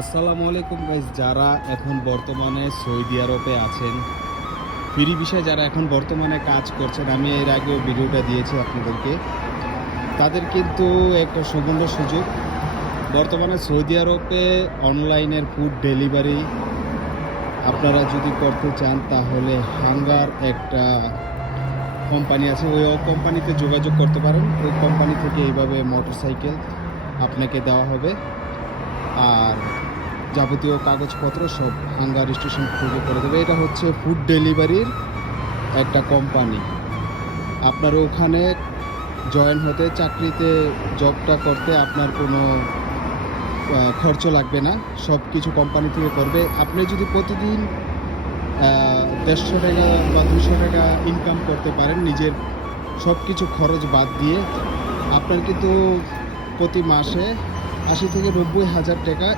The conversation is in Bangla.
আসসালামু আলাইকুম গাইস, যারা এখন বর্তমানে সৌদি আরবে আছেন, ফ্রি ভিসায় যারা এখন বর্তমানে কাজ করছেন, আমি এর আগেও ভিডিওটা দিয়েছি আপনাদেরকে। তাদের কিন্তু একটা সুবর্ণ সুযোগ। বর্তমানে সৌদি আরবে অনলাইনের ফুড ডেলিভারি আপনারা যদি করতে চান, তাহলে হাঙ্গার একটা কোম্পানি আছে, ওই কোম্পানিতে যোগাযোগ করতে পারেন। ওই কোম্পানি থেকে এইভাবে মোটরসাইকেল আপনাকে দেওয়া হবে, আর যাবতীয় কাগজপত্র সব হাঙ্গার স্টেশন থেকে করে দেবে। এটা হচ্ছে ফুড ডেলিভারির একটা কোম্পানি। আপনার ওখানে জয়েন হতে, চাকরিতে জবটা করতে আপনার কোনো খরচ লাগবে না, সব কিছু কোম্পানি থেকে করবে। আপনি যদি প্রতিদিন 150 টাকা বা 200 টাকা ইনকাম করতে পারেন নিজের সব কিছু খরচ বাদ দিয়ে, আপনার কিন্তু প্রতি মাসে 80 থেকে 90 হাজার টাকা